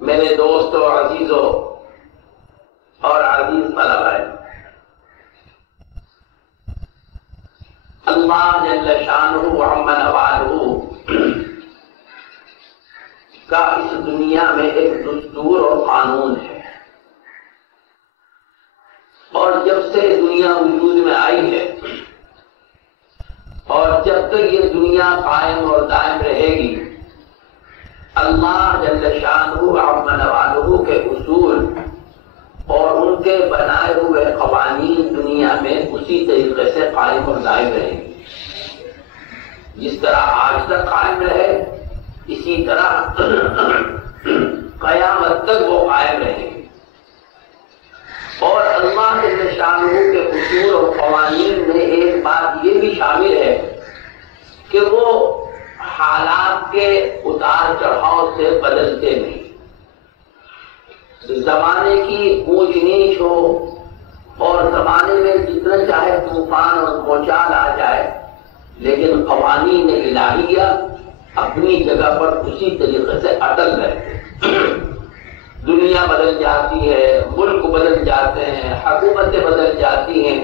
میرے دوستوں، عزیزوں اور عزیز طلباء، اللہ جل شانہ و عم نوالہ کا اس دنیا میں ایک دستور اور قانون ہے، اور جب سے دنیا وجود میں آئی ہے اور جب تک یہ دنیا قائم اور دائم رہے گی، اللہ جل شانہ و عم نوالہ کے اصول اور ان کے بنائے ہوئے قوانین دنیا میں اسی طریقے سے قائم اور دائم رہیں گے۔ جس طرح آج تک قائم رہے، اسی طرح قیامت تک وہ قائم رہیں گے۔ اور اللہ جل شانہ کے اصول اور قوانین میں ایک بات یہ بھی شامل ہے کہ وہ حالات کے اتار چڑھاؤ سے بدلتے نہیں۔ زمانے کی اونچ نیچ ہو اور زمانے میں جتنا چاہے طوفان اور بھونچال آ جائے، لیکن قوانین الہیہ اپنی جگہ پر اسی طریقے سے اٹل رہتے۔ دنیا بدل جاتی ہے، ملک بدل جاتے ہیں، حکومتیں بدل جاتی ہیں،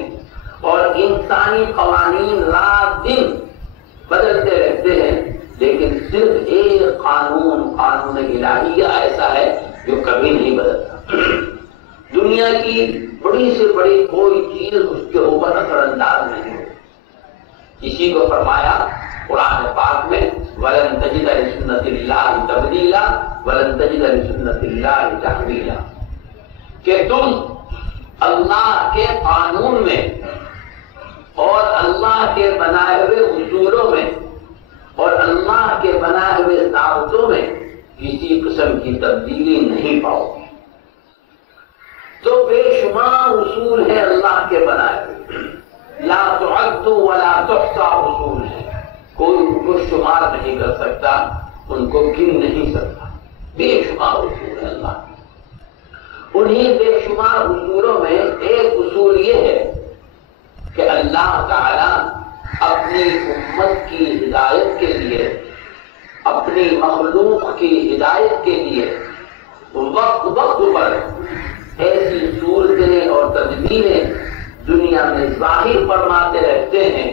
اور انسانی قوانین رات دن بدلتے رہتے ہیں، لیکن صرف ایک قانون الہیہ ایسا ہے جو کبھی نہیں بدلتا۔ دنیا کی بڑی سے بڑی کوئی چیز اس کے اوپر اثر انداز نہیں ہے۔ اسی کو فرمایا قرآن پاک میں وَلَن تَجِدَ لِسُنَّتِ اللَّهِ تَبْدِيلًا وَلَن تَجِدَ لِسُنَّتِ اللَّهِ تَحْوِيلًا، کہ تم اللہ کے قانون میں اور اللہ کے بنائے ہوئے اصولوں میں اور اللہ کے بنائے ہوئے ضابطوں میں کسی قسم کی تبدیلی نہیں پاؤ گے۔ تو بے شمار اصول ہے اللہ کے بنائے ہوئے، لا تعد ولا تحصى اصول ہے، کوئی ان کو شمار نہیں کر سکتا، ان کو گن نہیں سکتا۔ بے شمار اصول ہے اللہ کے۔ انہی بے شمار اصولوں میں ایک اصول یہ ہے کہ اللہ تعالی اپنی امت کی ہدایت کے لیے، اپنی مخلوق کی ہدایت کے لیے وقت وقت پر ایسی صورتیں اور تدبیریں دنیا میں ظاہر فرماتے رہتے ہیں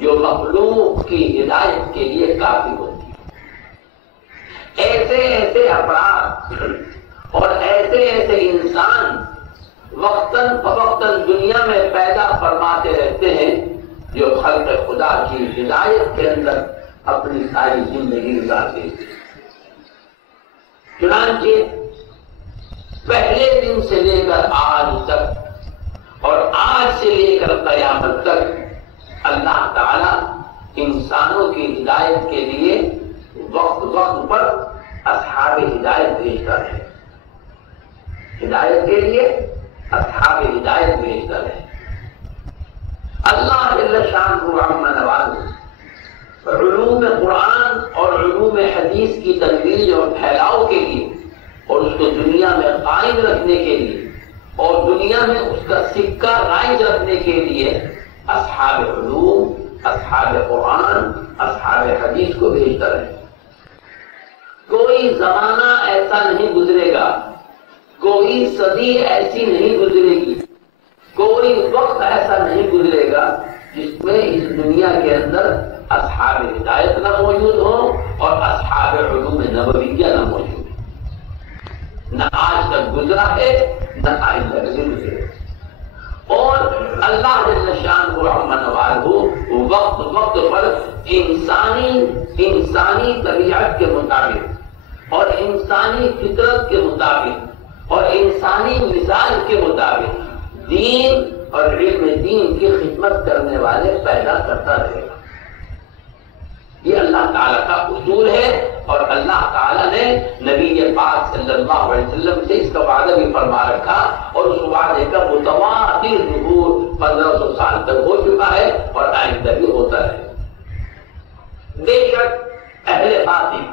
جو مخلوق کی ہدایت کے لیے کافی ہوتی ہے۔ ایسے ایسے افراد اور ایسے ایسے انسان وقتاً فوقتاً دنیا میں پیدا فرماتے رہتے ہیں جو خلق خدا کی ہدایت کے اندر اپنی ساری زندگی گزارتے ہیں۔ چنانچہ پہلے دن سے لے کر آج تک اور آج سے لے کر قیامت تک اللہ تعالی انسانوں کی ہدایت کے لیے وقت وقت پر اصحاب ہدایت بھیجتا ہے۔ ہدایت کے لیے اصحاب ہدایت بھیجتا ہے۔ اللہ جل شانہ و عم نوالہ علوم قرآن اور علوم حدیث کی ترویج اور پھیلاؤ کے لیے اور اس کو دنیا میں قائم رکھنے کے لیے اور دنیا میں اس کا سکہ رائج رکھنے کے لیے اصحاب علوم، اصحاب قرآن، اصحاب حدیث کو بھیجتا رہے۔ کوئی زمانہ ایسا نہیں گزرے گا، کوئی صدی ایسی نہیں گزرے گی، کوئی وقت ایسا نہیں گزرے گا جس میں اس دنیا کے اندر اصحاب ہدایت نہ موجود ہوں اور اصحاب علوم نبویہ نہ موجود ہوں۔ نہ آج تک گزرا ہے، نہ آئندہ کبھی گزرے۔ اور اللہ جل شانہ و عم نوالہ وقت وقت پر انسانی طبیعت کے مطابق اور انسانی فطرت کے مطابق اور انسانی مزاج کے مطابق دین اور علم دین کی خدمت کرنے والے پیدا کرتا رہے گا۔ یہ اللہ تعالیٰ کا اصول ہے، اور اللہ تعالیٰ نے نبی پاک صلی اللہ علیہ وسلم سے اس کا وعدہ بھی فرما رکھا، اور اس وعدے کا متواتر ظہور 1500 سال تک ہو چکا ہے اور آئندہ بھی ہوتا ہے۔ بے شک اہل باطل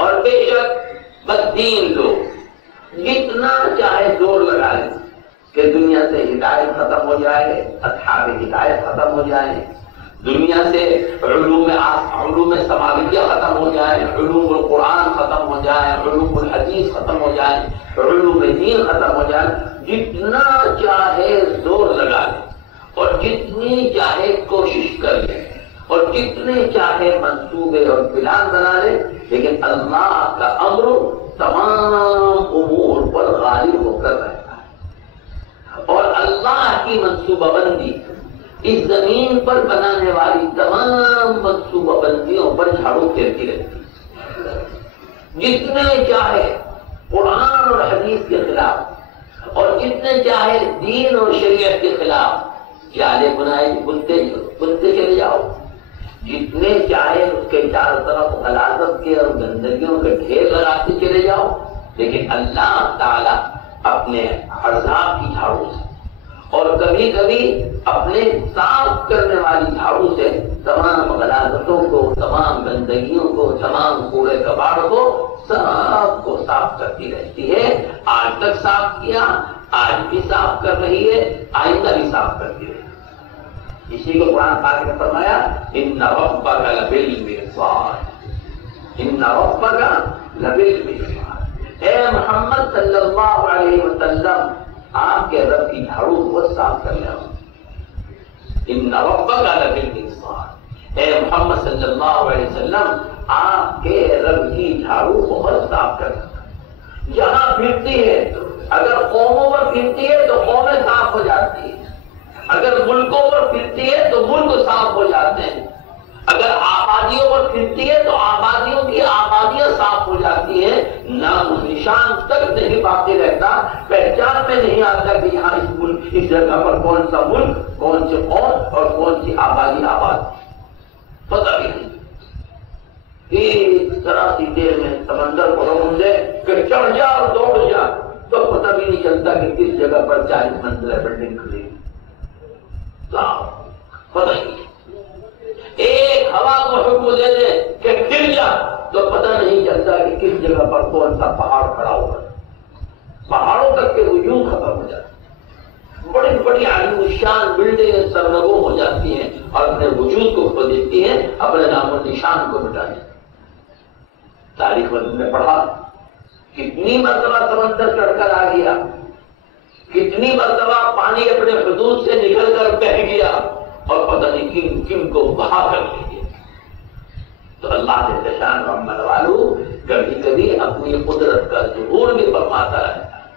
اور بے شک بددین لوگ جتنا چاہے زور لگا لیں کہ دنیا سے ہدایت ختم ہو جائے، اصحاب ہدایت ختم ہو جائے، دنیا سے علوم سماویہ ختم ہو جائیں، علوم القرآن ختم ہو جائیں، علوم الحدیث ختم ہو جائیں، علوم دین ختم ہو جائیں، جتنا چاہے زور لگا لیں اور جتنی چاہے کوشش کر لیں اور جتنے چاہے منصوبے اور پلان بنا لیں، لیکن اللہ کا امر تمام امور پر غالب ہو کر رہتا ہے، اور اللہ کی منصوبہ بندی اس زمین پر بنانے والی تمام منصوبہ بندیوں پر جھاڑو پھیرتی رہتی ہے۔ جتنے چاہے قرآن اور حدیث کے خلاف اور جتنے چاہے دین اور شریعت کے خلاف جالے بنائے بنتے چلے جاؤ، جتنے چاہے اس کے چاروں طرف غلاظت کے اور گندگیوں کے ڈھیر لگاتے چلے جاؤ، لیکن اللہ تعالی اپنے عذاب کی جھاڑو سے اور کبھی کبھی اپنے صاف کرنے والی جھاڑو سے تمام غلاظتوں کو، تمام گندگیوں کو، تمام کوڑے کباڑ کو، سب کو صاف کرتی رہتی ہے۔ آج تک صاف کیا، آج بھی صاف کر رہی ہے، آئندہ بھی صاف کرتی رہے گی۔ اسی کو قرآن پاک نے فرمایا ان ربک لبالمرصاد، ان ربک لبالمرصاد۔ اے محمد صلی اللہ علیہ وسلم، آپ کے رب کی جھاڑو بہت صاف کر لیں۔ ان ربک لبالمرصاد، اے محمد صلی اللہ علیہ وسلم، آپ کے رب کی جھاڑو بہت صاف کر لیں۔ جہاں پھرتی ہے، اگر قوموں پر پھرتی ہے تو قومیں صاف ہو جاتی ہیں، اگر ملکوں پر پھرتی ہے تو ملک صاف ہو جاتے ہیں، اگر آبادیوں پر پھرتی ہے تو آبادیوں کی آبادیاں صاف ہو جاتی ہیں، نام نشان تک نہیں باقی رہتا، پہچان میں نہیں آتا کہ یہاں اس جگہ پر کون سا ملک، کون سے قوم اور کون سی آبادی آباد، پتہ بھی نہیں۔ ایک طرح سی دیر میں سمندر کو روک دے کہ چڑھ جا اور دوڑ جا تو پتہ بھی نہیں چلتا کہ کس جگہ پر 40 منزلہ بلڈنگ کھڑی، پتہ ہی نہیں۔ ایک ہوا کو حکم دے دے کہ گر جا تو پتہ نہیں چلتا کہ کس جگہ پر کون سا پہاڑ کھڑا ہوا، پہاڑوں تک کے وجود ختم ہو جاتے، بڑی بڑی عالی شان بلڈنگیں سرنگوں ہو جاتی ہیں اور اپنے وجود کو کھو دیتی ہیں، اپنے نام و نشان کو مٹا دیتی ہیں۔ تاریخ میں پڑھا کتنی مرتبہ سمندر چڑھ کر آ گیا، کتنی مرتبہ پانی اپنے حدود سے نکل کر بہہ گیا اور پتہ نہیں کن کن کو بہا کر لے گیا۔ تو اللہ کے شان محمد والو کبھی کبھی اپنی قدرت کا ظہور بھی فرماتا رہتا ہے،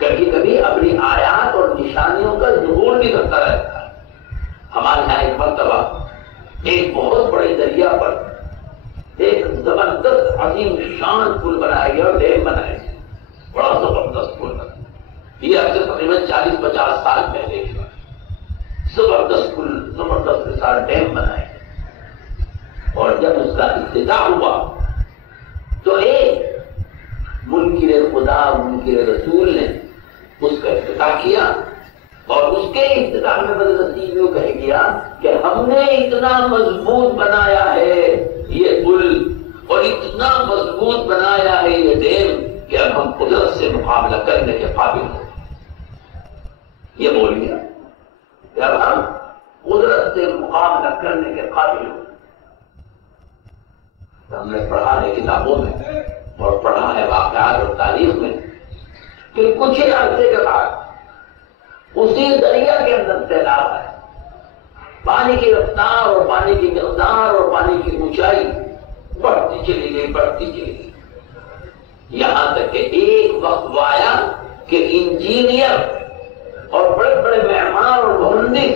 کبھی کبھی اپنی آیات اور نشانیوں کا ظہور بھی کرتا رہتا ہے۔ ہمارے یہاں ایک مرتبہ ایک بہت بڑے دریا پر ایک زبردست عظیم شان پل بنایا گیا اور ڈیم بنایا گیا، بڑا زبردست پل بنا، یہ اب سے تقریباً 40-50 سال پہلے کی بات، زبردست پل، زبردست کے ساتھ ڈیم بنائے گئے، اور جب اس کا افتتاح ہوا تو ایک منکر خدا منکر رسول نے اس کا افتتاح کیا اور اس کے افتتاح میں بدنصیب یوں کہہ گیا کہ ہم نے اتنا مضبوط بنایا ہے یہ پل اور اتنا مضبوط بنایا ہے یہ ڈیم کہ اب ہم قدرت سے مقابلہ کرنے کے قابل ہیں۔ یہ بول گیا کہ اب ہم قدرت سے مقابلہ کرنے کے قابل ہوں۔ ہم نے پڑھا ہے کتابوں میں اور پڑھا ہے واقعات اور تاریخ میں کہ کچھ ہی عرصے کے بعد اسی دریا کے اندر سیلاب ہے، پانی کی رفتار اور پانی کی مقدار اور پانی کی اونچائی بڑھتی چلی گئی، بڑھتی چلی گئی، یہاں تک کہ ایک وقت آیا کہ انجینئر اور بڑے بڑے معمار اور مہندس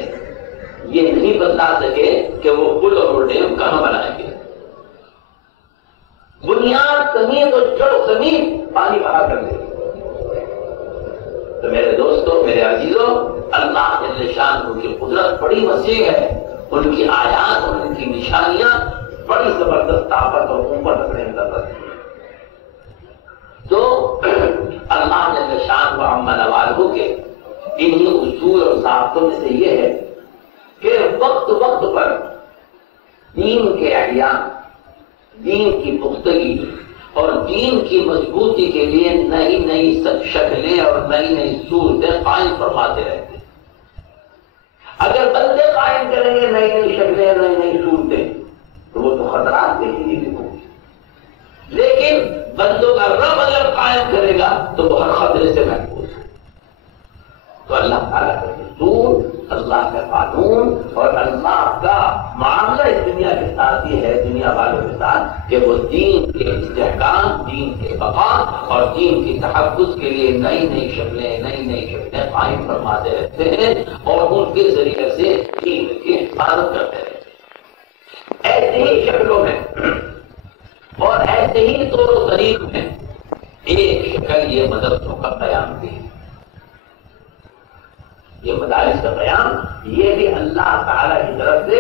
یہ نہیں بتا سکے کہ وہ پل اور وہ ڈیم کہاں بنائیں گے، بنیاد سمیت اور جڑ سمیت پانی بہا کر دے۔ تو میرے دوستوں، میرے عزیزوں، اللہ جل شانہ کی قدرت بڑی وسیع ہے، ان کی آیات اور ان کی نشانیاں بڑی زبردست طاقت اور قوت اپنے اندر رکھتی ہیں۔ تو اللہ جل شانہ عما نوالہ کے انہی اصول اور ضابطوں میں سے یہ ہے کہ وقت وقت پر دین کے احیاء، دین کی پختگی اور دین کی مضبوطی کے لیے نئی نئی شکلیں اور نئی نئی صورتیں قائم فرماتے رہتے ہیں۔ اگر بندے قائم کریں گے نئی نئی شکلیں نئی نئی صورتیں تو وہ تو خطرات دیکھیں گے ہوگی، لیکن بندوں کا رب اگر قائم کرے گا تو وہ ہر خطرے سے محفوظ ہے۔ تو اللہ تعالیٰ کا دستور، اللہ کا قانون اور اللہ کا معاملہ اس دنیا کے ساتھ یہ ہے، دنیا والوں کے ساتھ، کہ وہ دین کے استحکام، دین کے بقا اور دین کی تحفظ کے لیے نئی نئی شکلیں قائم فرماتے رہتے ہیں اور ان کے ذریعے سے دین کی حفاظت کرتے رہتے ہیں۔ ایسے ہی شکلوں میں اور ایسے ہی طور و طریق میں ایک شکل یہ مدرسوں کا قیام بھی ہے۔ یہ مدارس کا قیام یہ بھی اللہ تعالیٰ کی طرف سے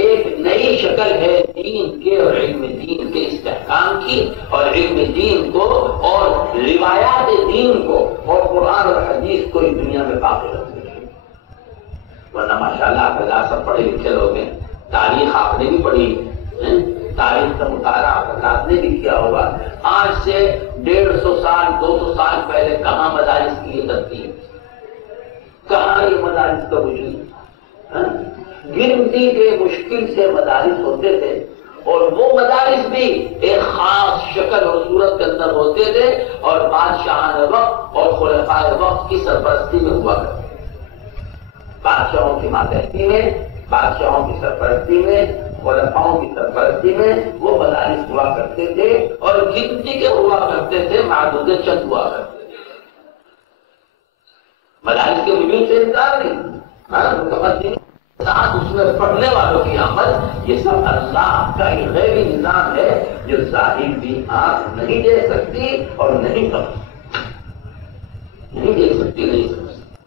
ایک نئی شکل ہے دین کے اور علم دین کے استحکام کی، اور علم دین کو اور روایات دین کو اور قرآن اور حدیث کو اس دنیا میں باقی رکھنے کی۔ ورنہ ماشاءاللہ آپ سب پڑھے لکھے لوگ ہیں، تاریخ آپ نے بھی پڑھی، تاریخ کا مطالعہ آپ نے بھی کیا ہوگا۔ آج سے 150 سال 200 سال پہلے کہاں مدارس کی یہ ترتیب، کہاں یہ مدارس کا وجود، گنتی کے مشکل سے مدارس ہوتے تھے، اور وہ مدارس بھی ایک خاص شکل اور صورت کے اندر ہوتے تھے، اور بادشاہان وقت اور خلفائے وقت کی سرپرستی میں ہوا کرتے، بادشاہوں کی ماتحتی میں، بادشاہوں کی سرپرستی میں، خلفاؤں کی سرپرستی میں وہ مدارس ہوا کرتے تھے، اور گنتی کے ہوا کرتے تھے، معدود چند ہوا کرتے تھے۔ مدارس کے وجود سے انکار نہیں، ساتھ اس میں پڑھنے والوں کی آمد، یہ سب اللہ کا ایک غیبی نظام ہے جو ظاہر بھی آنکھ نہیں دیکھ سکتی اور نہیں سمجھ، نہیں دیکھ سکتی، نہیں سمجھ سکتی۔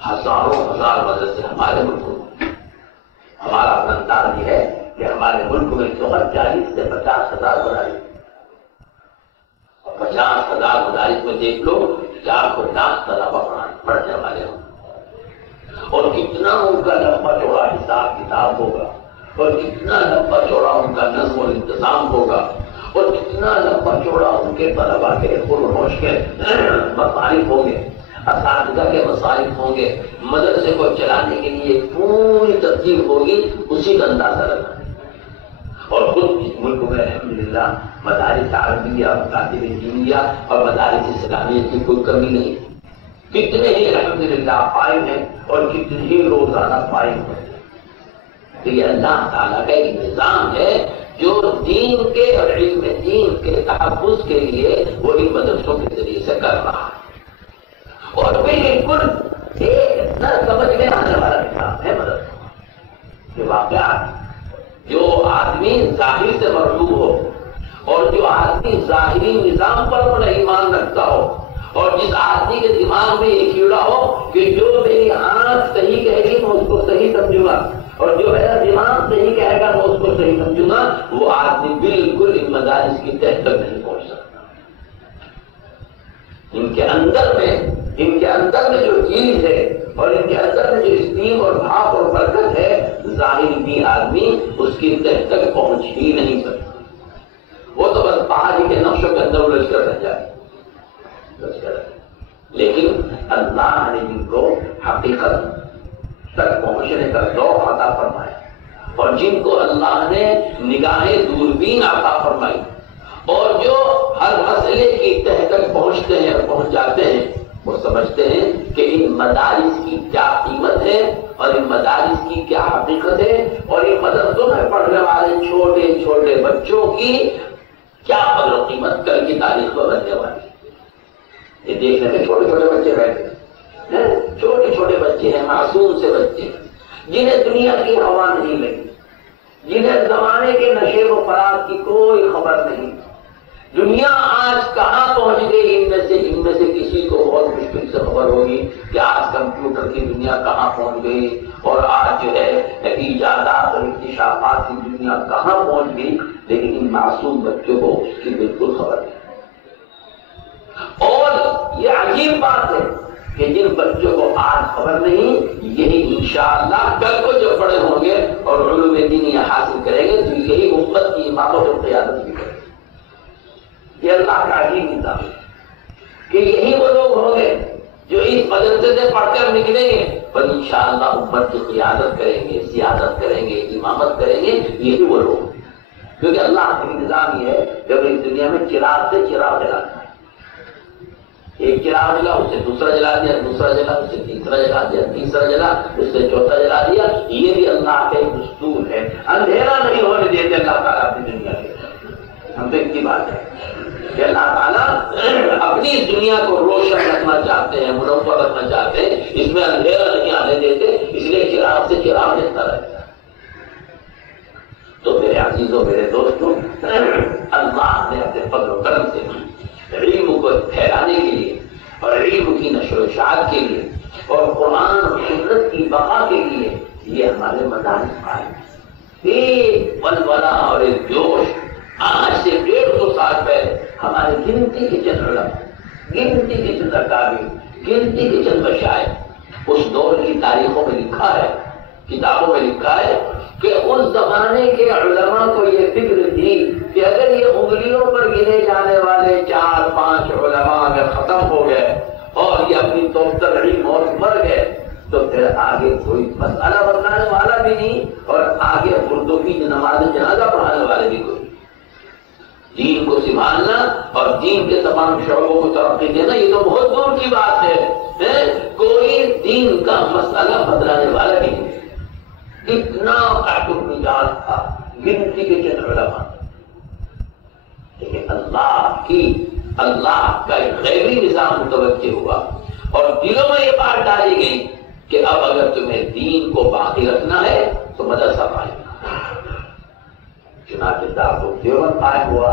ہزاروں ہزار مدرسے ہمارے ملک میں، ہمارا اپنا انداز یہ ہے کہ ہمارے ملک میں 40 سے 50,000 مدارس، 50,000 مدارس میں دیکھ لو 450 طلبہ پڑھنے والے ہوں، اور کتنا ان کا لمبا چوڑا حساب کتاب ہوگا، اور کتنا لمبا چوڑا ان کا نظم و انتظام ہوگا، اور کتنا لمبا چوڑا ان کے طلبہ کے خرگوش کے مصارف ہوں گے، اساتذہ کے مصارف ہوں گے، مدرسے کو چلانے کے لیے پوری ترتیب ہوگی، اسی کا اندازہ لگا۔ اور خود اس ملک میں الحمدللہ مدارس عربیہ اور مکاتب دینیہ اور مدارس اسلامیہ کی کوئی کمی نہیں، کتنے ہی الحمدللہ قائم ہیں اور کتنے ہی روزانہ قائم ہیں۔ تو یہ اللہ تعالیٰ کا ایک نظام ہے جو دین کے اور علم دین کے تحفظ کے لیے وہ ان مدرسوں کے ذریعے سے کر رہا ہے، اور بالکل ایک نہ سمجھ میں آنے والا نظام ہے مدرسہ۔ یہ واقعات جو آدمی ظاہر سے مرغوب ہو، اور جو آدمی ظاہری نظام پر اپنا ایمان رکھتا ہو، اور جس آدمی کے دماغ میں یہ کیڑا ہو کہ جو میری آنکھ صحیح کہے گی میں اس کو صحیح سمجھوں گا، اور جو میرا دماغ صحیح کہے گا میں اس کو صحیح سمجھوں گا، وہ آدمی بالکل ان مدارس کی تہ تک نہیں پہنچ سکتا۔ ان کے اندر میں جو چیز ہے اور ان کے اندر میں جو اسٹیم اور بھاپ اور برکت ہے، ظاہر بھی آدمی اس کی تہ تک پہنچ ہی نہیں سکتا، وہ تو بس پہاڑی کے نقشوں کے اندر الجھ کر رہ جائے۔ لیکن اللہ نے جن کو حقیقت تک پہنچنے کا ذوق عطا فرمایا، اور جن کو اللہ نے نگاہیں دوربین عطا فرمائی، اور جو ہر مسئلے کی تہ تک پہنچتے ہیں اور پہنچ جاتے ہیں، وہ سمجھتے ہیں کہ ان مدارس کی کیا قیمت ہے اور ان مدارس کی کیا حقیقت ہے، اور ان مدرسوں میں پڑھنے والے چھوٹے چھوٹے بچوں کی کیا قدر و قیمت کل کی تاریخ میں بننے والی ہے۔ یہ دیکھنے میں چھوٹے چھوٹے بچے بیٹھے ہیں، چھوٹے چھوٹے بچے ہیں، معصوم سے بچے، جنہیں دنیا کی ہوا نہیں لگی، جنہیں زمانے کے نشے و فراغ کی کوئی خبر نہیں۔ دنیا آج کہاں پہنچ گئی، ان میں سے کسی کو بہت مشکل سے خبر ہوگی کہ آج کمپیوٹر کی دنیا کہاں پہنچ گئی، اور آج جو ہے ایجادات اور اکتشافات کی دنیا کہاں پہنچ گئی، لیکن ان معصوم بچوں کو اس کی بالکل خبر نہیں۔ اور یہ عجیب بات ہے کہ جن بچوں کو آج خبر نہیں، یہی انشاءاللہ کل کو جو بڑے ہوں گے اور علوم دینیہ حاصل کریں گے تو یہی امت کی امامت اور قیادت بھی کریں گے۔ یہ اللہ کا عجیب نظام ہے کہ یہی وہ لوگ ہوں گے جو اس مدرسے سے پڑھ کر نکلیں گے اور انشاءاللہ امت کی قیادت کریں گے، سیادت کریں گے، امامت کریں گے، یہی وہ لوگ. کیونکہ اللہ کا نظام یہ ہے جب اس دنیا میں چراغ سے چراغ جلاتا ہے، ایک چراغ جلا اس سے دوسرا جلا دیا، دوسرا جلا اس سے تیسرا جلا دیا، تیسرا جلا اس سے چوتھا جلا دیا. یہ بھی اللہ کا ایک دستور ہے. اندھیرا نہیں ہونے دیتے اللہ تعالیٰ اپنی دنیا کے. ہم دیکھتی بات ہے کہ اللہ تعالیٰ اپنی اس دنیا کو روشن رکھنا چاہتے ہیں، منور رکھنا چاہتے ہیں، اس میں اندھیرا نہیں آنے دیتے، اس لیے چراغ سے چراغ جلتا رہتا ہے. تو میرے عزیزوں، میرے دوستوں، اللہ نے اپنے فضل و کرم سے علم کو پھیلانے کے لیے اور علم کی نشر و اشاعت کے لیے اور قرآن اور سنت کی بقا کے لیے یہ ہمارے مدارس قائم ہیں. ایک ولولہ اور ایک جوش. آج سے 150 سال پہلے ہمارے گنتی کے چند علماء، گنتی کے چند اکابر، گنتی کے چند مشائخ اس دور کی تاریخوں میں لکھا ہے، کتابوں میں لکھا ہے کہ اس زمانے کے علماء کو یہ فکر تھی کہ اگر یہ انگلیوں پر گنے جانے والے 4-5 علماء اگر ختم ہو گئے اور یہ اپنی توتر علم اور مر گئے تو پھر آگے کوئی مسئلہ بتانے والا بھی نہیں اور آگے اردو کی نماز جنازہ پڑھانے والے بھی کوئی. دین کو سنبھالنا اور دین کے تمام شعبوں کو ترقی دینا یہ تو بہت دور کی بات ہے. کوئی دین کا مسئلہ بدلانے والا بھی نہیں. اتنا کاٹن مزاج تھا گنتی کے چند علماء. لیکن اللہ کا ایک غیبی نظام متوجہ ہوا اور دلوں میں یہ بات ڈالی گئی کہ اب اگر تمہیں دین کو باقی رکھنا ہے تو مدرسہ قائم کرنا. چنانچہ دارالعلوم دیوبند قائم ہوا.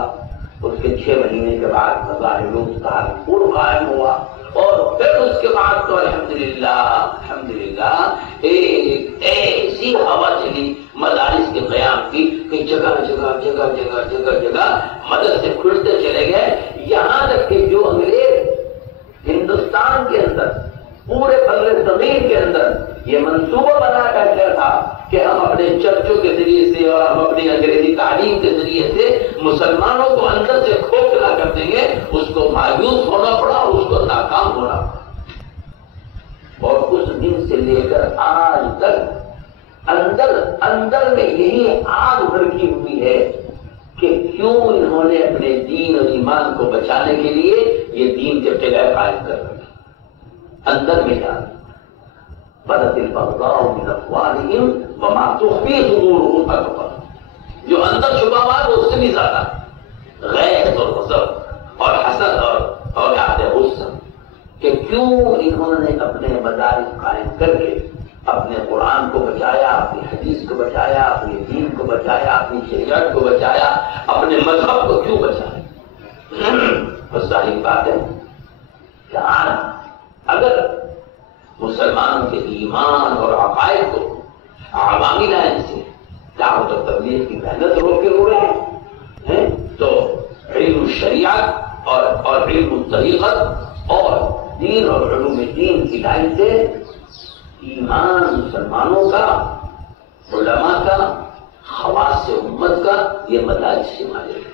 اس کے 6 مہینے کے بعد مظاہر سہارنپور قائم ہوا اور پھر اس کے بعد تو الحمدللہ ایک ایسی ہوا چلی مدارس کے قیام کی کہ جگہ جگہ مدرسے کھلتے چلے گئے. یہاں تک کہ جو انگریز ہندوستان کے اندر پورے بر زمین کے اندر یہ منصوبہ بنا بیٹھا تھا کہ ہم اپنے چرچوں کے ذریعے سے اور ہم اپنی انگریزی تعلیم کے ذریعے سے مسلمانوں کو اندر سے کھوکھلا کر دیں گے، اس کو مایوس ہونا پڑا اور اس کو ناکام ہونا پڑا. اور اس دن سے لے کر آج تک اندر میں یہی آگ بھڑکی ہوئی ہے کہ کیوں انہوں نے اپنے دین اور ایمان کو بچانے کے لیے یہ دین کے قلعے قائم کر رکھے. اندر میں جان بدت البغضاء من افواہہم وما تخفی صدورہم اکبر. جو اندر چھپا ہوا ہے وہ اس سے بھی زیادہ غیظ اور غضب اور حسد اور عہد غصہ کہ کیوں انہوں نے اپنے مدارس قائم کر کے اپنے قرآن کو بچایا، اپنی حدیث کو بچایا، اپنے دین کو بچایا، اپنی شریعت کو بچایا، اپنے مذہب کو کیوں بچایا. بس ظاہر بات ہے کہ اگر مسلمانوں کے ایمان اور عقائد کو عوامی لائن سے دعوت و تبلیغ کی محنت رو کے رو رہے ہیں تو علم الشریعت اور علم الطریقت اور دین اور علوم دین کی لائن سے ایمان مسلمانوں کا، علماء کا، خواص امت کا یہ مدارس سے مالے ہے.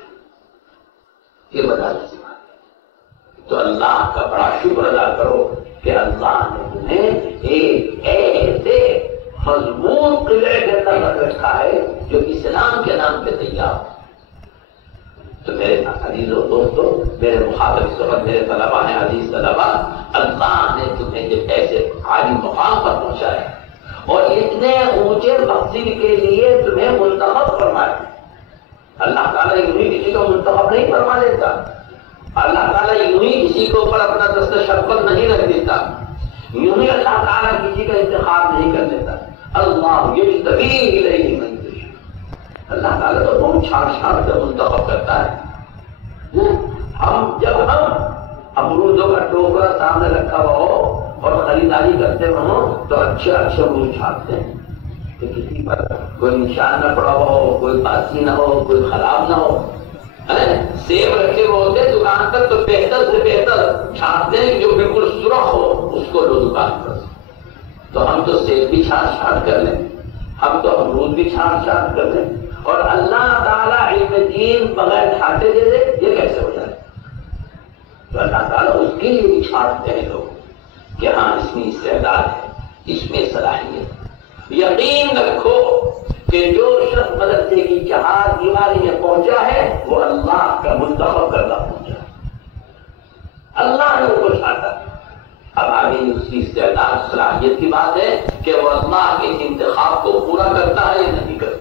یہ مدارس سے مالے. تو اللہ کا بڑا شکر ادا کرو کہ اللہ نے تمہیں ایک ایسے مضمون قلعے کے اندر رکھا ہے جو اسلام کے نام پہ تیار ہو. تو میرے عزیزوں دوستوں، میرے مخاطب اس وقت میرے طلبا ہیں، عزیز طلبا، اللہ نے تمہیں جب ایسے عالی مقام پر پہنچایا اور اتنے اونچے مقصد کے لیے تمہیں منتخب فرمایا. اللہ تعالیٰ یوں ہی کسی کو منتخب نہیں فرما دیتا. اللہ تعالیٰ یوں ہی کسی کے اوپر اپنا دست شفقت نہیں رکھ دیتا. یوں ہی اللہ تعالیٰ کسی کا انتخاب نہیں کر دیتا. اللہ یجتبی الیہ من یشاء. اللہ تعالیٰ تو بہت چھان کر منتخب کرتا ہے. جب ہم امرودوں کا ٹوکرا سامنے رکھا ہوا ہو اور خریداری کرتے ہوں تو اچھے امرود چھانٹتے ہیں کہ کسی پر کوئی نشان نہ پڑا ہوا ہو، کوئی باسی نہ ہو، کوئی خراب نہ ہو. سیب رکھے ہوئے ہوتے دکان پر تو بہتر سے بہتر چھانٹتے ہیں جو بالکل سرخ ہو اس کو لو دکان پر. تو ہم تو سیب بھی چھانٹ کر لیں، ہم تو امرود بھی چھانٹ کر لیں، اور اللہ تعالیٰ علم دین بغیر چھانٹے دے دے، یہ کیسے ہو جائے؟ تو اللہ تعالیٰ اس کے لیے بھی چھانٹتے ہیں لوگ کہ ہاں اس میں استعداد ہے، اس میں صلاحیت۔ یقین رکھو کہ جو شخص مدرسے کی چہار دیواری میں پہنچا ہے وہ اللہ کا منتخب کردہ پہنچا ہے، اللہ نے وہ چاہتا ہے۔ اب آگے اس کی استعداد صلاحیت کی بات ہے کہ وہ اللہ کے انتخاب کو پورا کرتا ہے یا نہیں کرتا۔